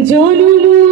জনম